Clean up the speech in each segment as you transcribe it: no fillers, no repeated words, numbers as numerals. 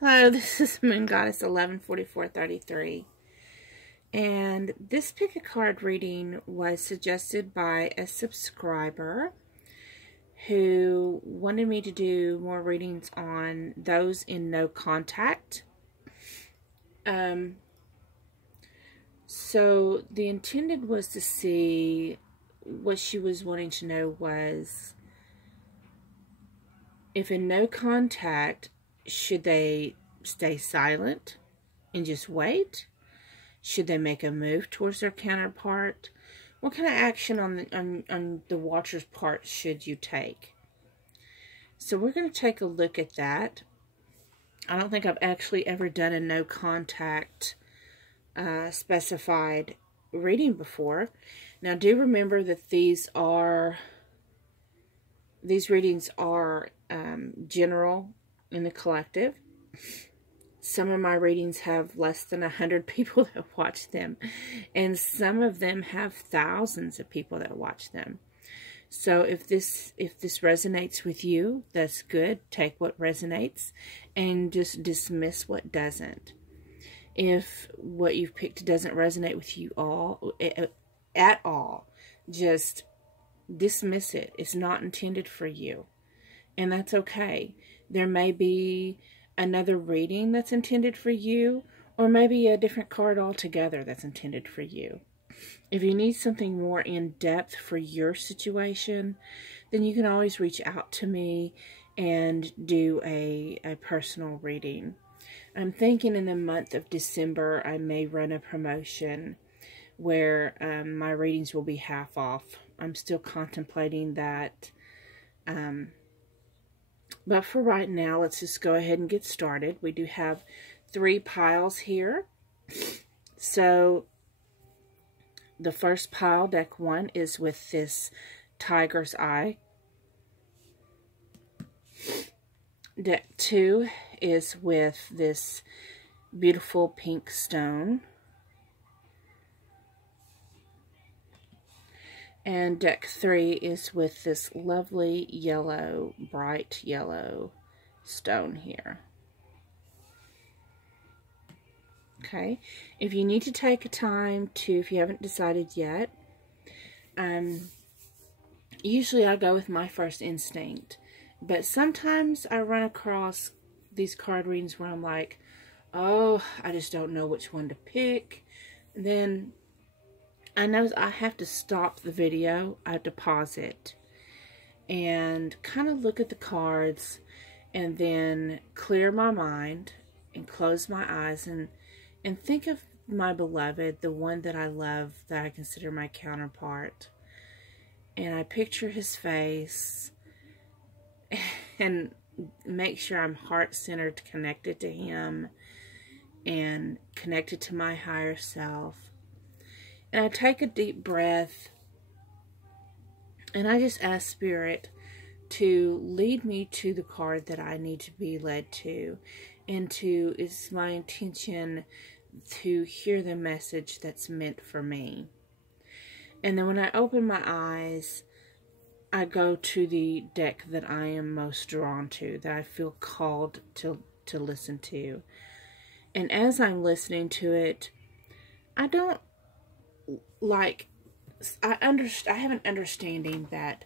Hello, this is Moon Goddess 114433, and this pick a card reading was suggested by a subscriber who wanted me to do more readings on those in no contact. So the intended was to see what she was wanting to know was if in no contact, should they stay silent and just wait? Should they make a move towards their counterpart? What kind of action on the watcher's part should you take? So we're going to take a look at that. I don't think I've actually ever done a no contact specified reading before. Now do remember that these readings are general in the collective. Some of my readings have less than 100 people that watch them, and some of them have thousands of people that watch them. So if this resonates with you, that's good. Take what resonates and just dismiss what doesn't. If what you've picked doesn't resonate with you at all, just dismiss it. It's not intended for you, and that's okay. There may be another reading that's intended for you, or maybe a different card altogether that's intended for you. If you need something more in depth for your situation, then you can always reach out to me and do a personal reading. I'm thinking in the month of December I may run a promotion where my readings will be half off. I'm still contemplating that. But for right now, let's just go ahead and get started. We do have 3 piles here. So the first pile, deck 1, is with this tiger's eye. Deck 2 is with this beautiful pink stone. And deck 3 is with this lovely yellow, bright yellow stone here. Okay, if you need to take a time to, if you haven't decided yet, usually I go with my first instinct. But sometimes I run across these card readings where I'm like, oh, I just don't know which one to pick. Then I know I have to stop the video. I have to pause it and kind of look at the cards and then clear my mind and close my eyes and think of my beloved, the one that I love, that I consider my counterpart. And I picture his face and make sure I'm heart-centered, connected to him and connected to my higher self. And I take a deep breath and I just ask Spirit to lead me to the card that I need to be led to. And it's my intention to hear the message that's meant for me. And then when I open my eyes, I go to the deck that I am most drawn to, that I feel called to listen to. And as I'm listening to it, I have an understanding that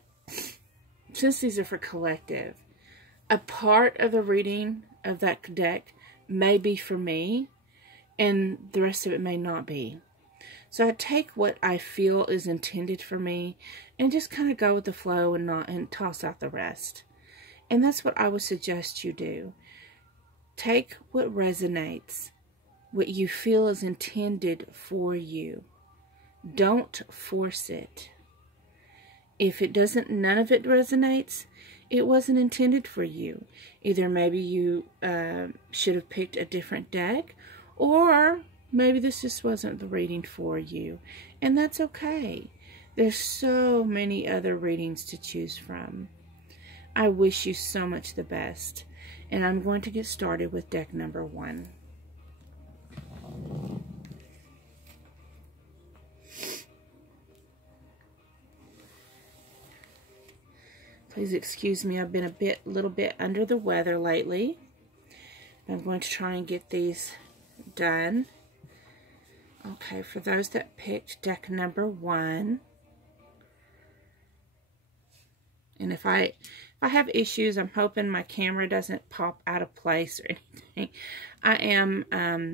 since these are for collective, a part of the reading of that deck may be for me and the rest of it may not be. So I take what I feel is intended for me and just kind of go with the flow and toss out the rest. And that's what I would suggest you do. Take what resonates, what you feel is intended for you. Don't force it. If none of it resonates, it wasn't intended for you. Either maybe you should have picked a different deck, or maybe this just wasn't the reading for you. And that's okay. There's so many other readings to choose from. I wish you so much the best. And I'm going to get started with deck number 1. Please excuse me, I've been a little bit under the weather lately. I'm going to try and get these done. Okay, for those that picked deck number 1. And if I have issues, I'm hoping my camera doesn't pop out of place or anything. I am,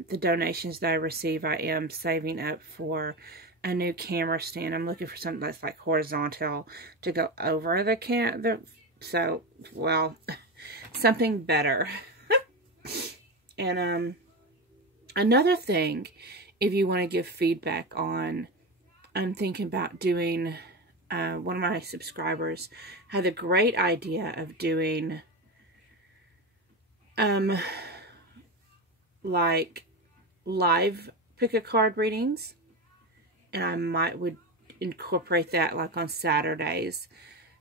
the donations that I receive, I am saving up for a new camera stand. I'm looking for something that's like horizontal to go over the well, something better. And another thing, if you want to give feedback on, I'm thinking about doing, one of my subscribers had a great idea of doing, like live pick-a-card readings. And I would incorporate that like on Saturdays.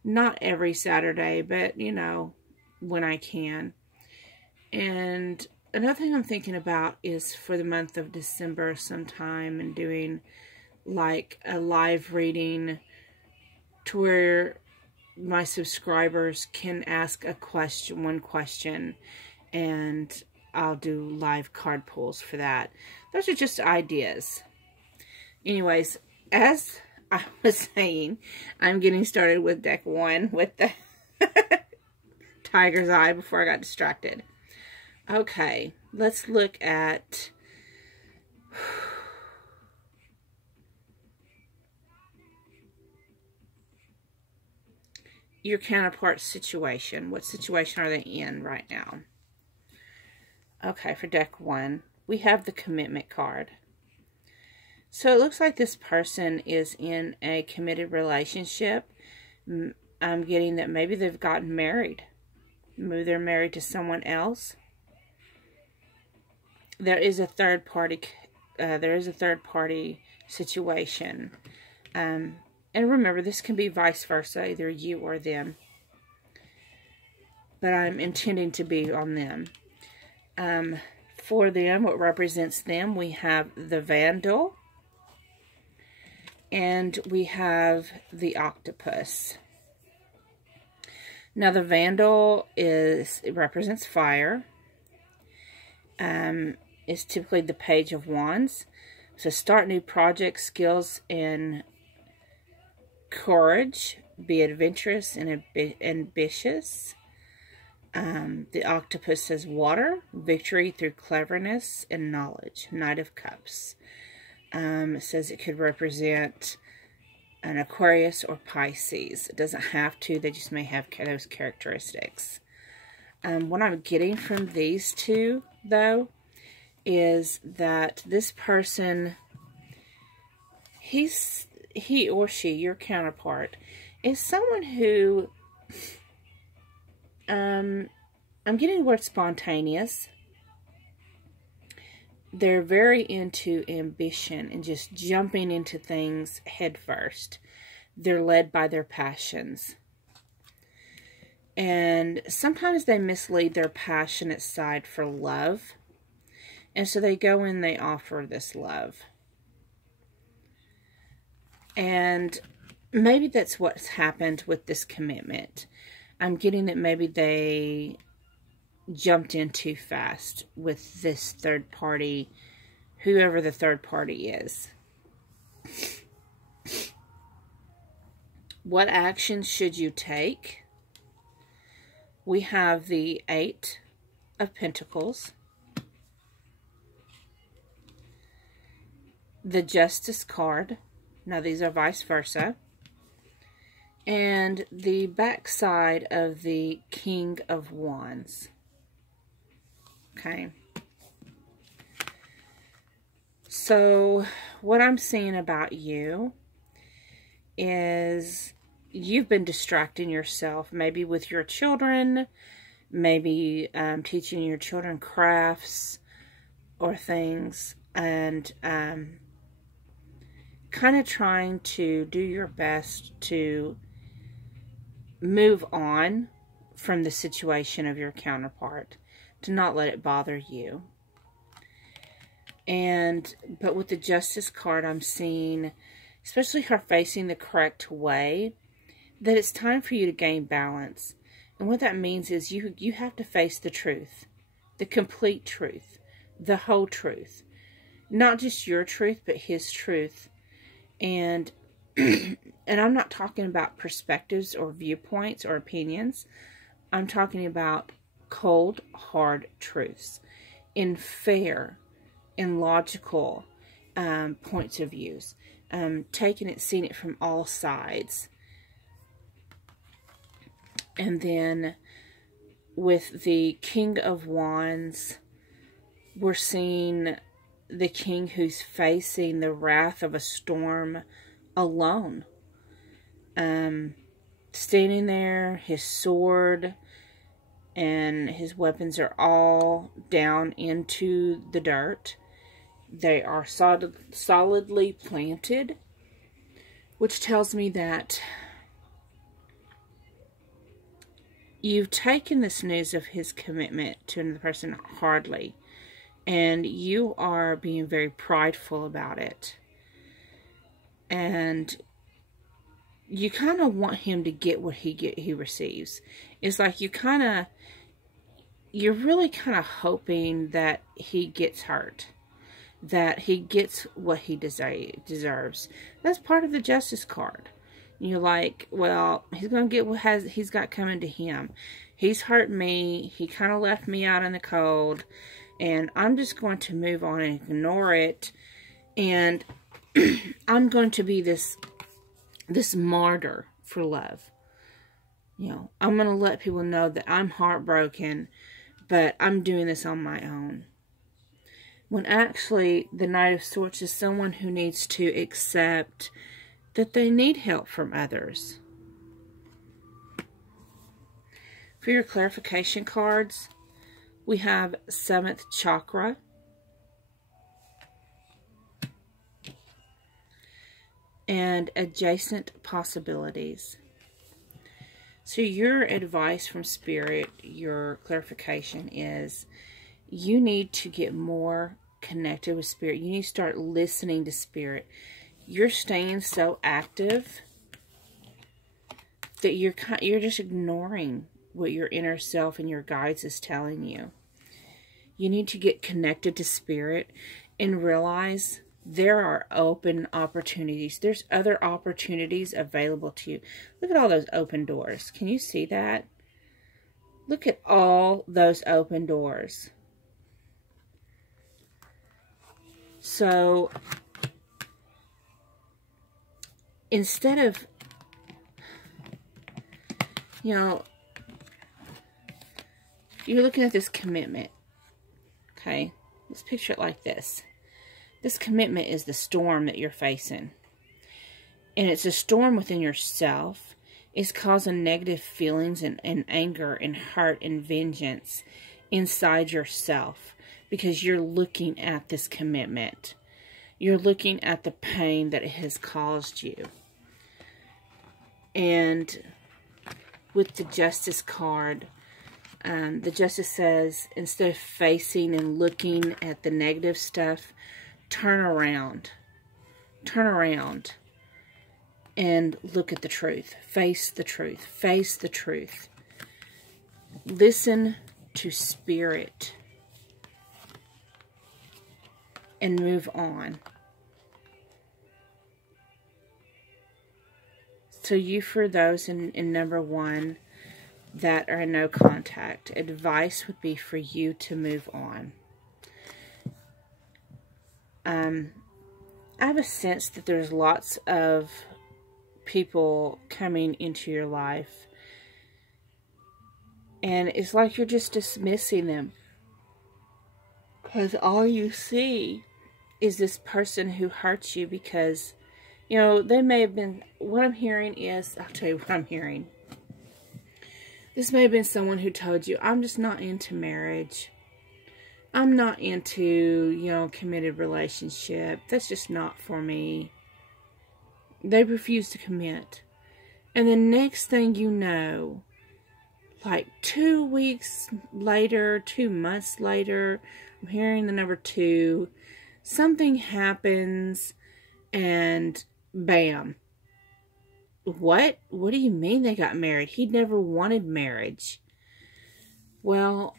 Not every Saturday, but, you know, when I can. And another thing I'm thinking about is for the month of December sometime and doing like a live reading to where my subscribers can ask one question, and I'll do live card pulls for that. Those are just ideas. Anyways, as I was saying, I'm getting started with deck 1 with the tiger's eye before I got distracted. Okay, let's look at your counterpart's situation. What situation are they in right now? Okay, for deck 1, we have the commitment card. So it looks like this person is in a committed relationship. I'm getting that maybe they've gotten married. Maybe they're married to someone else. There is a third party situation. And remember, this can be vice versa, either you or them. But I'm intending to be on them. For them, what represents them, we have the Vandal. And we have the Octopus. Now the Vandal it represents fire. It's typically the Page of Wands. So start new projects, skills, and courage. Be adventurous and ambitious. The Octopus says water, victory through cleverness and knowledge. Knight of Cups. It says it could represent an Aquarius or Pisces. It doesn't have to. They just may have those characteristics. What I'm getting from these two, though, is that this person, he or she, your counterpart, is someone who, I'm getting the word spontaneous. They're very into ambition and just jumping into things head first. They're led by their passions. And sometimes they mislead their passionate side for love. And so they go and they offer this love. And maybe that's what's happened with this commitment. I'm getting that maybe they jumped in too fast with this third party, whoever the third party is. What actions should you take? We have the 8 of Pentacles, the Justice card. Now these are vice versa. And the back side of the King of Wands. Okay. So what I'm seeing about you is you've been distracting yourself, maybe with your children, maybe teaching your children crafts or things, and kind of trying to do your best to move on from the situation of your counterpart, to not let it bother you. But with the Justice card, I'm seeing, especially her facing the correct way, that it's time for you to gain balance. And what that means is you have to face the truth. The complete truth. The whole truth. Not just your truth, but his truth. And and I'm not talking about perspectives or viewpoints or opinions. I'm talking about cold, hard truths in fair and logical points of views. Taking it, seeing it from all sides. And then with the King of Wands, we're seeing the king who's facing the wrath of a storm alone. Standing there, his sword and his weapons are all down into the dirt. They are solidly planted, which tells me that you've taken this news of his commitment to another person hardly, and you are being very prideful about it. And you kind of want him to get what he receives. It's like you're really kind of hoping that he gets hurt, that he gets what he deserves. That's part of the Justice card. You're like, well, he's going to get what he's got coming to him. He's hurt me. He kind of left me out in the cold. And I'm just going to move on and ignore it. And I'm going to be this martyr for love. You know, I'm going to let people know that I'm heartbroken, but I'm doing this on my own. When actually, the Knight of Swords is someone who needs to accept that they need help from others. For your clarification cards, we have 7th chakra, and adjacent possibilities. So your advice from Spirit, your clarification is you need to get more connected with Spirit. You need to start listening to Spirit. You're staying so active that you're just ignoring what your inner self and your guides is telling you. You need to get connected to Spirit and realize there are open opportunities. There's other opportunities available to you. Look at all those open doors. Can you see that? Look at all those open doors. So, instead of, you know, you're looking at this commitment. Okay, let's picture it like this. This commitment is the storm that you're facing. And it's a storm within yourself. It's causing negative feelings and anger and hurt and vengeance inside yourself. Because you're looking at this commitment. You're looking at the pain that it has caused you. And with the Justice card, the Justice says, instead of facing and looking at the negative stuff, turn around. Turn around and look at the truth. Face the truth. Face the truth. Listen to Spirit. And move on. So you, for those in number 1 that are in no contact, advice would be for you to move on. I have a sense that there's lots of people coming into your life. And it's like you're just dismissing them. Because all you see is this person who hurts you because, you know, they may have been, what I'm hearing is, I'll tell you what I'm hearing. This may have been someone who told you, I'm just not into marriage. I'm not into, you know, committed relationship. That's just not for me. They refuse to commit. And the next thing you know, like 2 weeks later, 2 months later, I'm hearing the number 2. Something happens and bam. What? What do you mean they got married? He never wanted marriage. Well,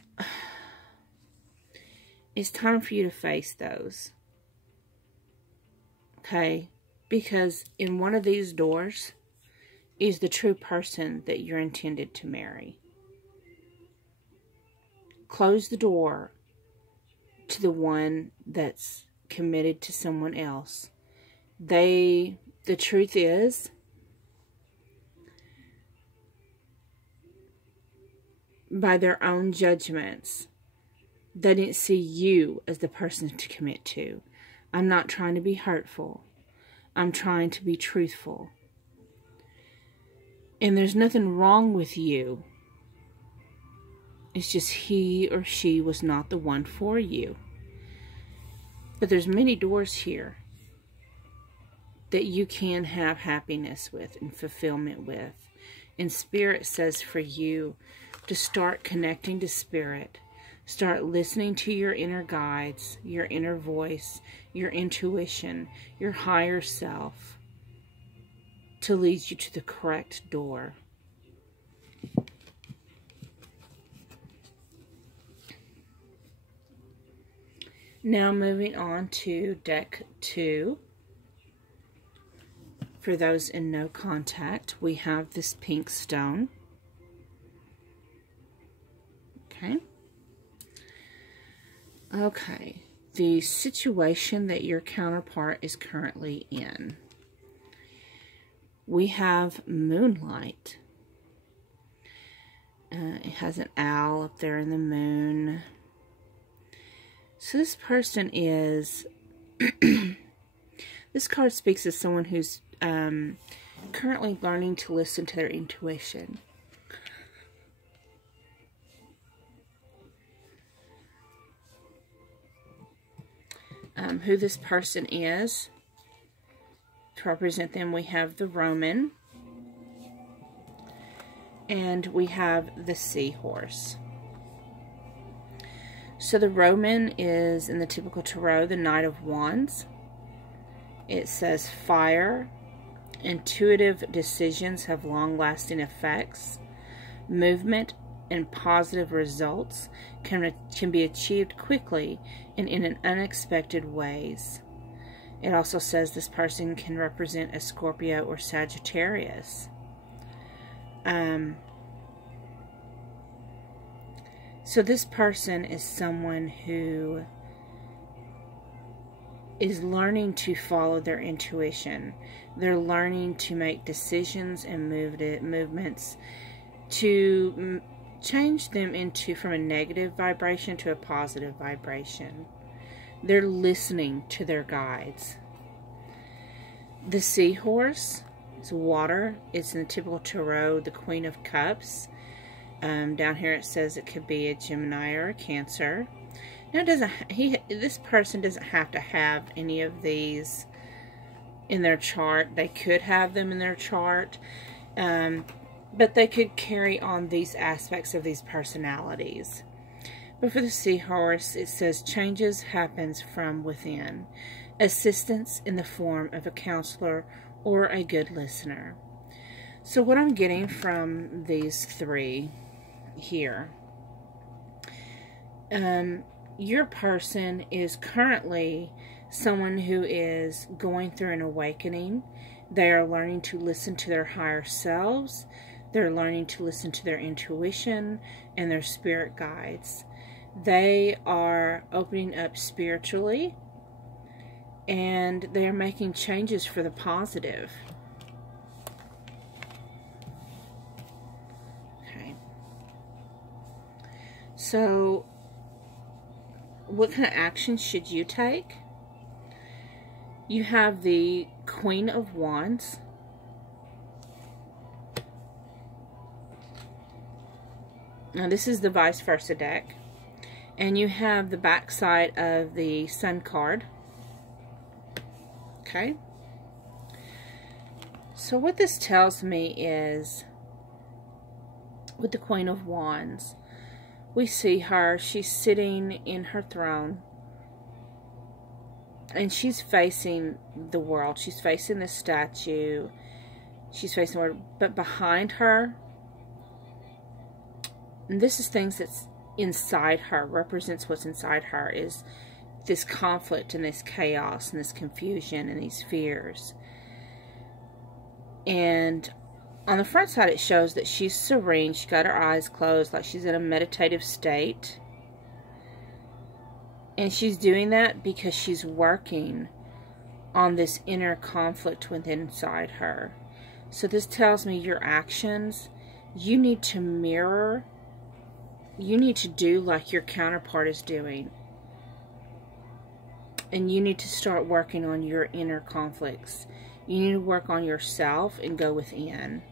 it's time for you to face those. Okay? Because in one of these doors is the true person that you're intended to marry. Close the door to the one that's committed to someone else. The truth is, by their own judgments, they didn't see you as the person to commit to. I'm not trying to be hurtful. I'm trying to be truthful. And there's nothing wrong with you. It's just he or she was not the one for you. But there's many doors here that you can have happiness with and fulfillment with. And Spirit says for you to start connecting to Spirit. Start listening to your inner guides, your inner voice, your intuition, your higher self, to lead you to the correct door. Now moving on to deck 2. For those in no contact, we have this pink stone. Okay. Okay. The situation that your counterpart is currently in. We have moonlight. It has an owl up there in the moon. So this person is... this card speaks as someone who's currently learning to listen to their intuition. Who this person is. To represent them, we have the Roman. And we have the Seahorse. So the Roman is, in the typical tarot, the Knight of Wands. It says fire. Intuitive decisions have long-lasting effects. Movement and positive results can be achieved quickly and in unexpected ways. It also says this person can represent a Scorpio or Sagittarius. So this person is someone who is learning to follow their intuition. They're learning to make decisions and movements to change them from a negative vibration to a positive vibration. They're listening to their guides. The Seahorse is water. It's in the typical tarot, the Queen of Cups. Down here it says it could be a Gemini or a Cancer. Now this person doesn't have to have any of these in their chart. They could have them in their chart. But they could carry on these aspects of these personalities. But for the Seahorse, it says changes happens from within. Assistance in the form of a counselor or a good listener. So what I'm getting from these three here. Your person is currently someone who is going through an awakening. They are learning to listen to their higher selves. They're learning to listen to their intuition and their spirit guides. They are opening up spiritually, and they are making changes for the positive. Okay. So, what kind of action should you take? You have the Queen of Wands. Now this is the vice versa deck. And you have the back side of the Sun card. Okay. So what this tells me is, with the Queen of Wands, we see her, she's sitting in her throne. And she's facing the world. She's facing the statue. She's facing the world. But behind her, and this is things that's inside her, represents what's inside her, is this conflict and this chaos and this confusion and these fears. And on the front side, it shows that she's serene. She's got her eyes closed, like she's in a meditative state. And she's doing that because she's working on this inner conflict within inside her. So this tells me your actions, you need to mirror, you need to do like your counterpart is doing. And you need to start working on your inner conflicts. You need to work on yourself and go within.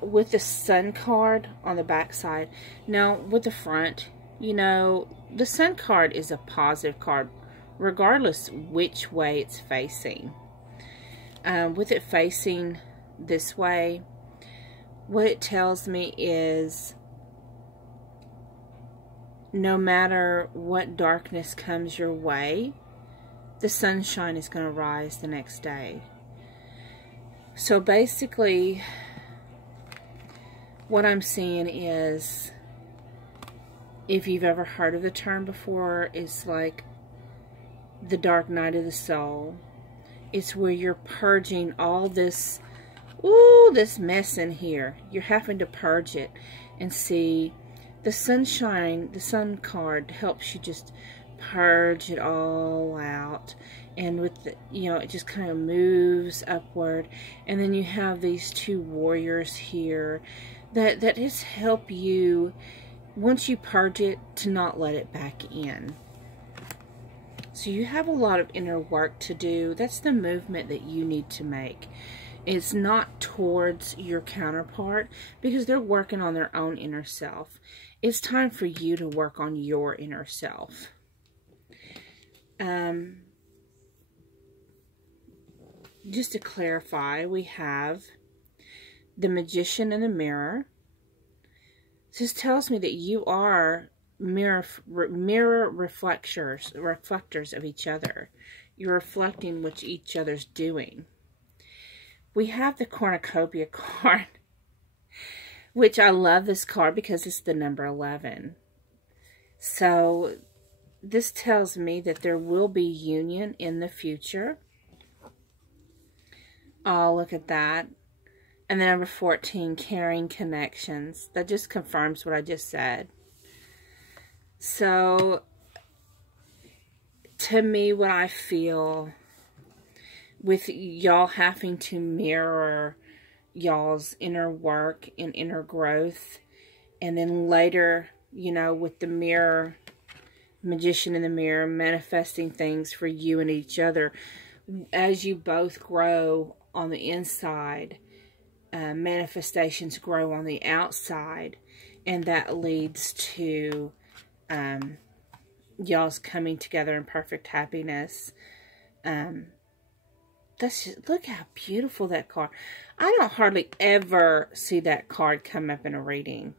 With the Sun card on the back side. Now, with the front, you know, the Sun card is a positive card, regardless which way it's facing. With it facing this way, what it tells me is no matter what darkness comes your way, the sunshine is going to rise the next day. So basically, what I'm seeing is, if you've ever heard of the term before, it's like the dark night of the soul. It's where you're purging all this, this mess in here. You're having to purge it and see. The sunshine, the Sun card helps you just purge it all out. And with the, you know, it just kind of moves upward. And then you have these two warriors here that just help you, once you purge it, to not let it back in. So you have a lot of inner work to do. That's the movement that you need to make. It's not towards your counterpart, because they're working on their own inner self. It's time for you to work on your inner self. Just to clarify, we have the Magician in the mirror. This tells me that you are mirror reflectors of each other. You're reflecting what each other's doing. We have the cornucopia card, which I love this card because it's the number 11. So this tells me that there will be union in the future. Oh, look at that. And then number 14, caring connections. That just confirms what I just said. So, to me, what I feel with y'all having to mirror y'all's inner work and inner growth, and then later, you know, with the mirror, Magician in the mirror, manifesting things for you and each other as you both grow on the inside. Manifestations grow on the outside, and that leads to y'all's coming together in perfect happiness. That's just, look how beautiful that card. I don't hardly ever see that card come up in a reading.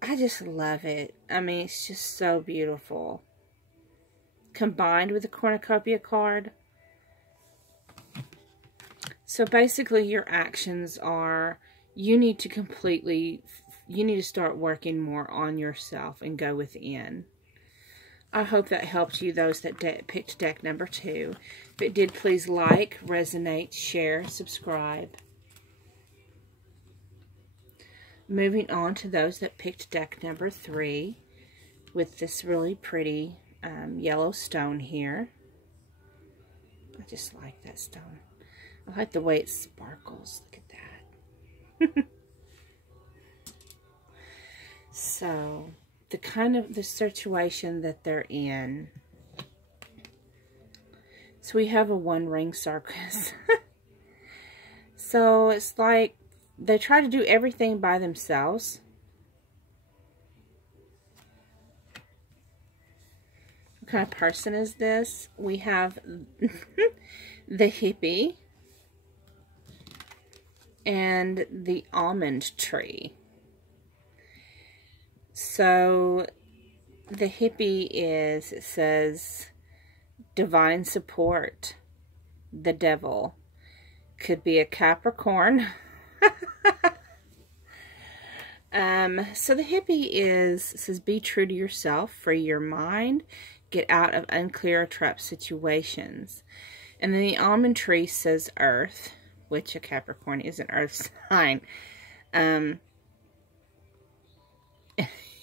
I just love it. I mean, it's just so beautiful. Combined with the cornucopia card. So basically your actions are, you need to start working more on yourself and go within. I hope that helped you, those that picked deck number 2. If it did, please like, resonate, share, subscribe. Moving on to those that picked deck number 3 with this really pretty yellow stone here. I just like that stone. I like the way it sparkles. Look at that. So, the situation that they're in. So we have a 1-ring circus. So it's like they try to do everything by themselves. What kind of person is this? We have the hippie and the almond tree. So the hippie is, it says, divine support, the devil. Could be a Capricorn. So the hippie says, be true to yourself, free your mind, get out of unclear or trapped situations. And then the almond tree says earth, which a Capricorn is an earth sign. And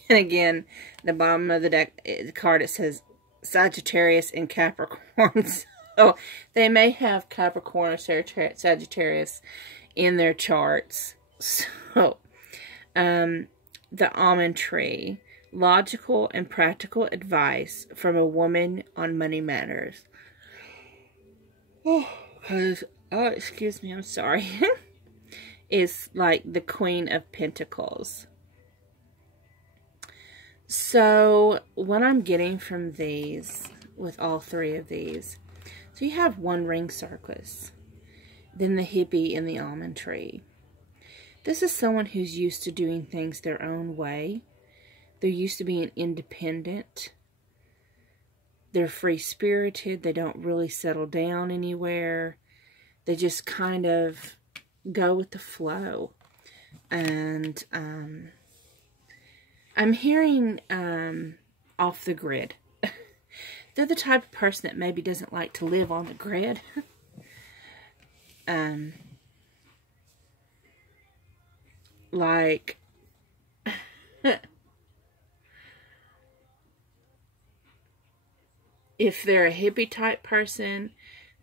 again, the bottom of the deck, the card, it says Sagittarius and Capricorn. So they may have Capricorn or Sagittarius in their charts. So, the almond tree, logical and practical advice from a woman on money matters. Oh, excuse me, I'm sorry. Is like the Queen of Pentacles. So, what I'm getting from these, with all three of these, so you have one ring circus, then the hippie and the almond tree. This is someone who's used to doing things their own way. They're used to being independent. They're free-spirited. They don't really settle down anywhere. They just kind of go with the flow. And I'm hearing off the grid. They're the type of person that maybe doesn't like to live on the grid. Like, if they're a hippie type person,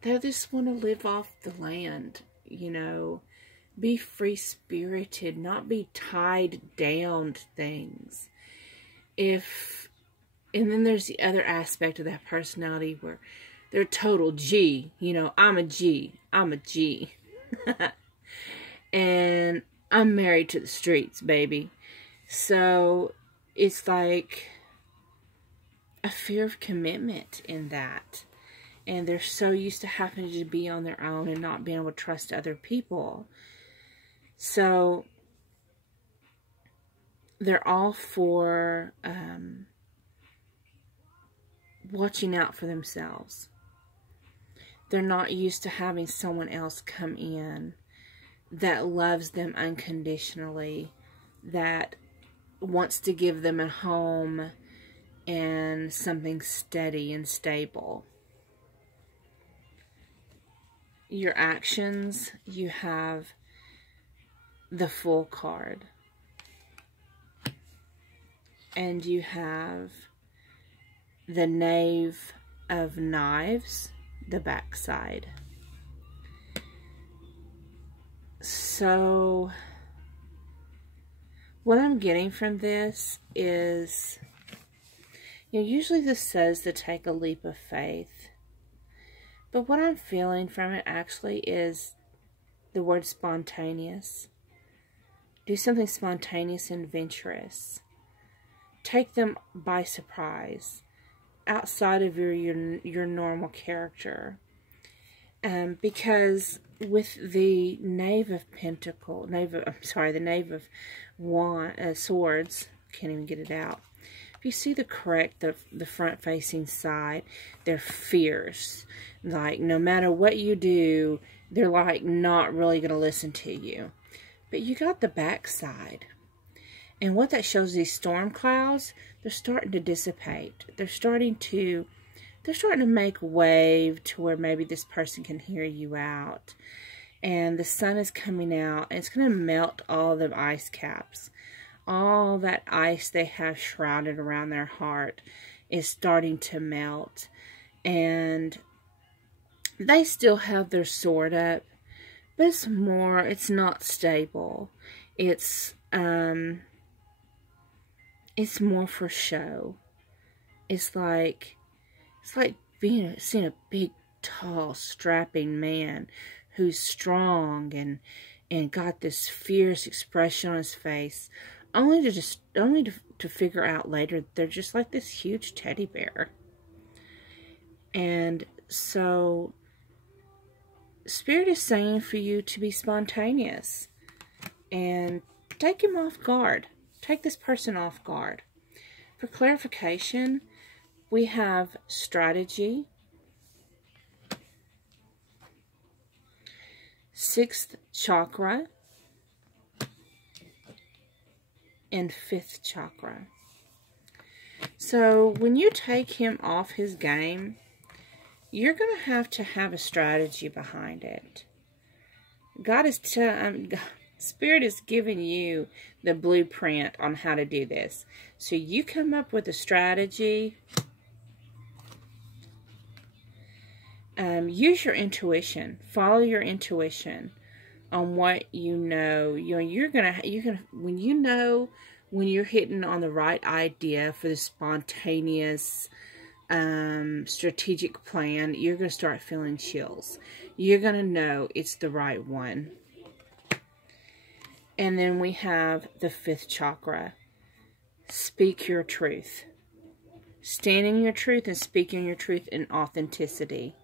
they just want to live off the land, you know, be free-spirited, not be tied down to things. And then there's the other aspect of that personality where they're total G, you know, I'm a G. And I'm married to the streets, baby. So, it's like a fear of commitment in that. And they're so used to having to be on their own and not being able to trust other people. So, they're all for watching out for themselves. They're not used to having someone else come in that loves them unconditionally, that wants to give them a home and something steady and stable. Your actions, you have the Fool card. And you have the Knave of Knives, the backside. So, what I'm getting from this is, you know, usually this says to take a leap of faith. But what I'm feeling from it actually is the word spontaneous. Do something spontaneous and adventurous. Take them by surprise, outside of your normal character. Because with the Knave of Swords, can't even get it out. If you see the front-facing side, they're fierce. Like, no matter what you do, they're like not really going to listen to you. But you got the backside. And what that shows, these storm clouds, they're starting to dissipate. They're starting to make wave to where maybe this person can hear you out. And the sun is coming out, and it's going to melt all the ice caps. All that ice they have shrouded around their heart is starting to melt. And they still have their sword up, but it's not stable. It's more for show. It's like seeing a big, tall, strapping man who's strong and got this fierce expression on his face, only to figure out later they're just like this huge teddy bear. And so, Spirit is saying for you to be spontaneous and take him off guard. Take this person off guard. For clarification, we have strategy, 6th chakra, and 5th chakra. So when you take him off his game, you're going to have a strategy behind it. God is Spirit is giving you the blueprint on how to do this. So you come up with a strategy. Use your intuition. Follow your intuition on what you know. You're gonna when you know when you're hitting on the right idea for the spontaneous strategic plan, you're gonna start feeling chills. You're gonna know it's the right one. And then we have the 5th chakra. Speak your truth. Stand in your truth and speak in your truth in authenticity.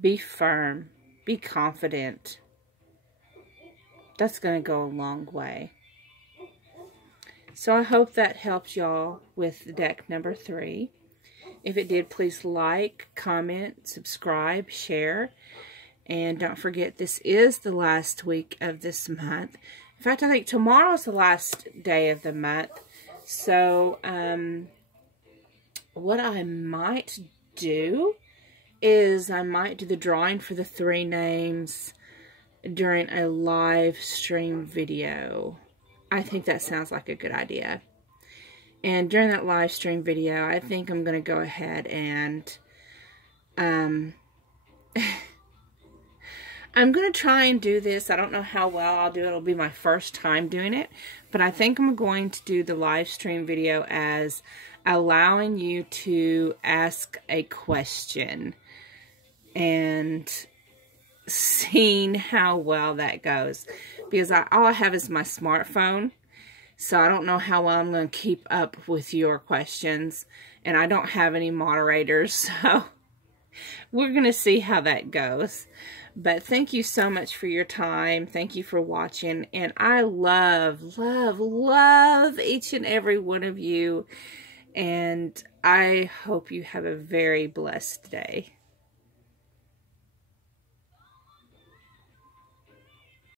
Be firm. Be confident. That's going to go a long way. So I hope that helped y'all with deck number 3. If it did, please like, comment, subscribe, share. And don't forget, this is the last week of this month. In fact, I think tomorrow's the last day of the month. So, what I might do is I might do the drawing for the 3 names during a live stream video. I think that sounds like a good idea. And during that live stream video, I think I'm going to go ahead and I'm going to try and do this. I don't know how well I'll do it. It'll be my first time doing it. But I think I'm going to do the live stream video as allowing you to ask a question and seeing how well that goes. Because all I have is my smartphone. So I don't know how well I'm going to keep up with your questions. And I don't have any moderators. So we're going to see how that goes. But thank you so much for your time. Thank you for watching. And I love, love, love each and every one of you. And I hope you have a very blessed day.